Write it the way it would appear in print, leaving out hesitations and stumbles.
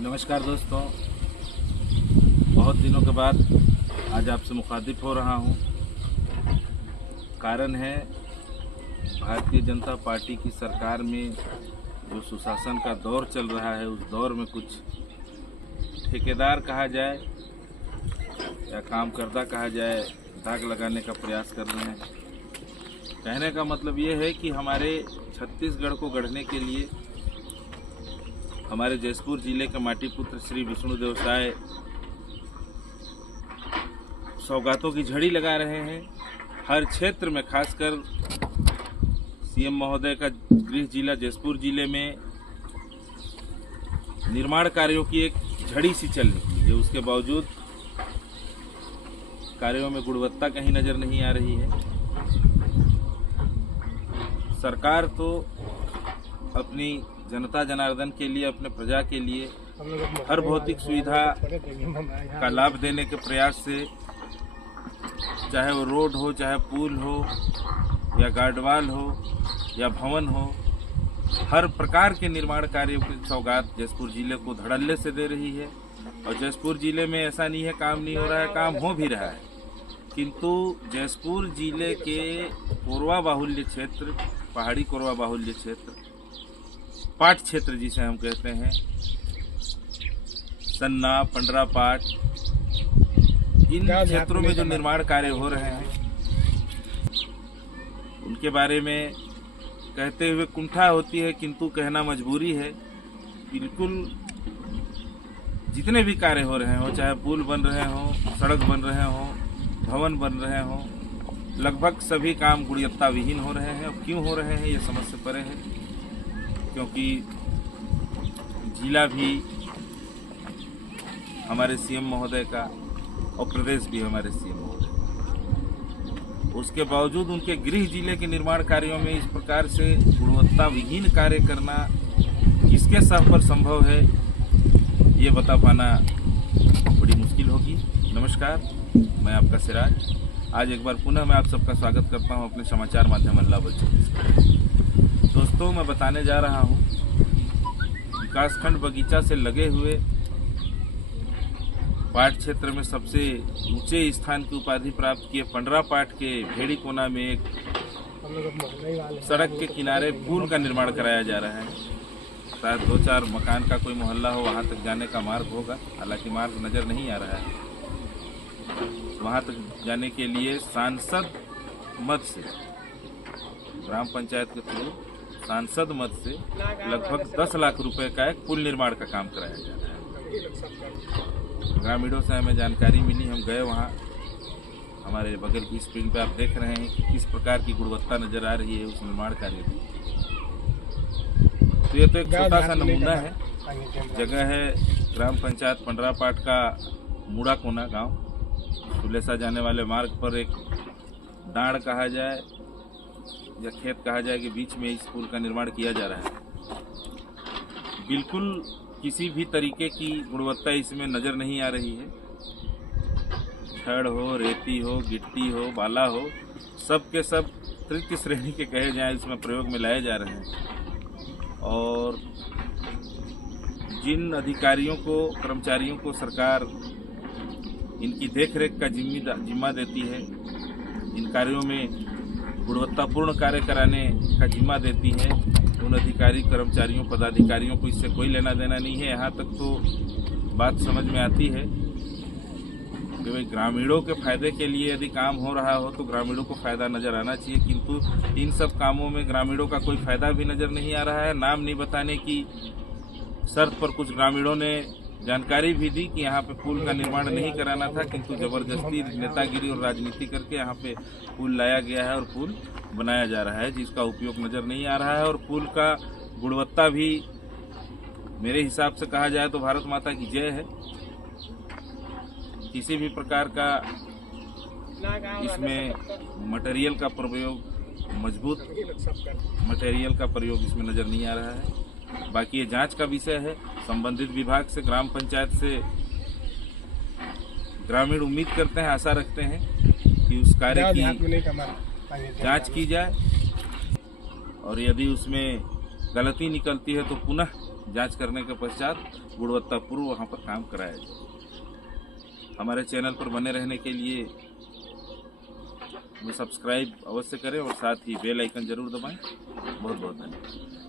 नमस्कार दोस्तों, बहुत दिनों के बाद आज आपसे मुखातिब हो रहा हूं। कारण है भारतीय जनता पार्टी की सरकार में जो सुशासन का दौर चल रहा है, उस दौर में कुछ ठेकेदार कहा जाए या कामकर्ता कहा जाए, दाग लगाने का प्रयास कर रहे हैं। कहने का मतलब ये है कि हमारे छत्तीसगढ़ को गढ़ने के लिए हमारे जैसपुर जिले के माटी पुत्र श्री विष्णुदेव साय सौगातों की झड़ी लगा रहे हैं। हर क्षेत्र में, खासकर सीएम महोदय का गृह जिला जैसपुर जिले में निर्माण कार्यों की एक झड़ी सी चल रही है। उसके बावजूद कार्यों में गुणवत्ता कहीं नजर नहीं आ रही है। सरकार तो अपनी जनता जनार्दन के लिए, अपने प्रजा के लिए हर भौतिक सुविधा का लाभ देने के प्रयास से, चाहे वो रोड हो, चाहे पुल हो या गार्डवाल हो या भवन हो, हर प्रकार के निर्माण कार्यों की सौगात जैसपुर जिले को धड़ल्ले से दे रही है। और जैसपुर जिले में ऐसा नहीं है काम नहीं हो रहा है, काम हो भी रहा है। किंतु जैसपुर जिले के कोरवा बाहुल्य क्षेत्र, पहाड़ी कोरवा बाहुल्य क्षेत्र, पाट क्षेत्र जिसे हम कहते हैं, सन्ना, पंडरा पाट, इन क्षेत्रों में जो निर्माण कार्य हो रहे हैं उनके बारे में कहते हुए कुंठा होती है, किंतु कहना मजबूरी है। बिल्कुल जितने भी कार्य हो रहे हो, चाहे पुल बन रहे हो, सड़क बन रहे हो, भवन बन रहे हो, लगभग सभी काम गुणवत्ता विहीन हो रहे हैं। अब क्यों हो रहे हैं ये समझ से परे है, क्योंकि जिला भी हमारे सीएम महोदय का और प्रदेश भी हमारे सीएम महोदय का, उसके बावजूद उनके गृह जिले के निर्माण कार्यों में इस प्रकार से गुणवत्ता विहीन कार्य करना किसके सह पर संभव है, ये बता पाना बड़ी मुश्किल होगी। नमस्कार, मैं आपका सिराज। आज एक बार पुनः मैं आप सबका स्वागत करता हूं अपने समाचार माध्यम अल्लाह बच्चों। दोस्तों, मैं बताने जा रहा हूं विकासखंड बगीचा से लगे हुए पाट क्षेत्र में सबसे ऊंचे स्थान की उपाधि प्राप्त किए पंडरा पाट के भेड़ी कोना में एक सड़क के किनारे पुल का निर्माण कराया जा रहा है। शायद 2-4 मकान का कोई मोहल्ला हो, वहां तक जाने का मार्ग होगा, हालांकि मार्ग नजर नहीं आ रहा है। वहां तक जाने के लिए सांसद मद से, ग्राम पंचायत के थ्रू सांसद मद से लगभग 10 लाख रुपए का एक पुल निर्माण का काम कराया जा रहा है। ग्रामीणों से हमें जानकारी मिली, हम गए वहाँ। हमारे बगल की स्क्रीन पे आप देख रहे हैं कि किस प्रकार की गुणवत्ता नजर आ रही है उस निर्माण कार्य में। तो ये तो एक छोटा सा नमूना है। जगह है ग्राम पंचायत पंडरा पाट का मुड़ा कोना गाँव, सुलेसा जाने वाले मार्ग पर एक डांड कहा जाए या खेत कहा जाए कि बीच में इस पुल का निर्माण किया जा रहा है। बिल्कुल किसी भी तरीके की गुणवत्ता इसमें नज़र नहीं आ रही है। छड़ हो, रेती हो, गिट्टी हो, बाला हो, सब के सब तृतीय श्रेणी के कहे जाए इसमें प्रयोग में लाए जा रहे हैं। और जिन अधिकारियों को, कर्मचारियों को सरकार इनकी देखरेख का जिम्मा देती है, इन कार्यों में गुणवत्तापूर्ण कार्य कराने का जिम्मा देती है, उन अधिकारी, कर्मचारियों, पदाधिकारियों को इससे कोई लेना देना नहीं है। यहाँ तक तो बात समझ में आती है कि भाई ग्रामीणों के फायदे के लिए यदि काम हो रहा हो तो ग्रामीणों को फायदा नजर आना चाहिए, किंतु इन सब कामों में ग्रामीणों का कोई फायदा भी नजर नहीं आ रहा है। नाम नहीं बताने की शर्त पर कुछ ग्रामीणों ने जानकारी भी दी कि यहाँ पे पुल का निर्माण नहीं कराना था, किंतु जबरदस्ती नेतागिरी और राजनीति करके यहाँ पे पुल लाया गया है और पुल बनाया जा रहा है, जिसका उपयोग नजर नहीं आ रहा है। और पुल का गुणवत्ता भी मेरे हिसाब से कहा जाए तो भारत माता की जय है। किसी भी प्रकार का इसमें मटेरियल का प्रयोग, मजबूत मटेरियल का प्रयोग इसमें नजर नहीं आ रहा है। बाकी ये जांच का विषय है। संबंधित विभाग से, ग्राम पंचायत से ग्रामीण उम्मीद करते हैं, आशा रखते हैं कि उस कार्य की जांच की जाए और यदि उसमें गलती निकलती है तो पुनः जांच करने के पश्चात गुणवत्तापूर्ण वहाँ पर काम कराया जाए। हमारे चैनल पर बने रहने के लिए सब्सक्राइब अवश्य करें और साथ ही बेल आइकन जरूर दबाएं। बहुत बहुत धन्यवाद।